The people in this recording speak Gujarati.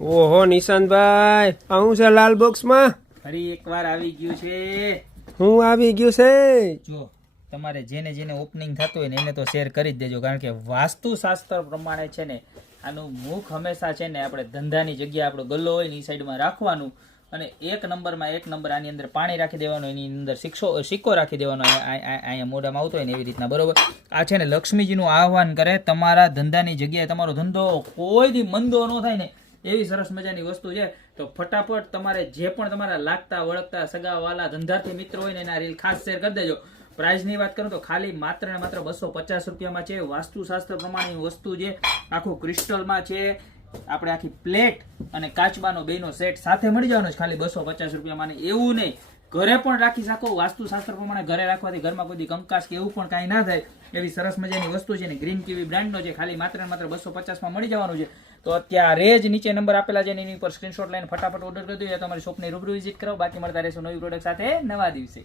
ઓહો નિશાંતભાઈ આવું છે લાલ બોક્સમાં ફરી એકવાર આવી ગયું છે. હું આવી ગયું છે. જો તમારે જેને જેને ઓપનિંગ થતું હોય ને એને તો શેર કરી જ દેજો, કારણ કે વાસ્તુશાસ્ત્ર પ્રમાણે છે ને આનું મુખ હંમેશા છે ને આપણે ધંધાની જગ્યાએ આપણો ગલ્લો હોય ને એ સાઈડમાં રાખવાનું, અને એક નંબર આની અંદર પાણી રાખી દેવાનું, એની અંદર સિક્કો રાખી દેવાનો, અહીંયા મોઢામાં આવતો હોય ને એવી રીતના, બરોબર. આ છે ને લક્ષ્મીજીનું આહવાન કરે તમારા ધંધાની જગ્યાએ. તમારો ધંધો કોઈ દી મંદો ન થાય ને એવી સરસ મજાની વસ્તુ છે. તો ફટાફટ તમારે જે પણ તમારા લાગતા વળગતા સગાવાલા ધંધાથી મિત્રો હોય ને એના રીલ ખાસ શેર કરી દેજો. પ્રાઇસની વાત કરું તો ખાલી માત્ર ને માત્ર 250 રૂપિયામાં છે. વાસ્તુશાસ્ત્ર પ્રમાણેની વસ્તુ છે, આખું ક્રિસ્ટલમાં છે. આપણે આખી પ્લેટ અને કાચબાનો બેનો સેટ સાથે મળી જવાનો છે ખાલી 250 રૂપિયામાં. એવું નહીં, ઘરે પણ રાખી શકો. વાસ્તુશાસ્ત્ર પ્રમાણે ઘરે રાખવાથી ઘરમાં કોઈ કંકાસ કે એવું પણ કાંઈ ના થાય એવી સરસ મજાની વસ્તુ છે ને ગ્રીન કિવી બ્રાન્ડનો છે. ખાલી માત્ર ને માત્ર 250માં મળી જવાનું છે. તો અત્યારે જ નીચે નંબર આપેલા છે એની ઉપર સ્ક્રીનશોટ લઈને ફટાફટ ઓર્ડર કરી દો, તમારી શોપની રૂબરૂ વિઝિટ કરો. બાકી મળતા રહેશું નવી પ્રોડક્ટ સાથે નવા દિવસે.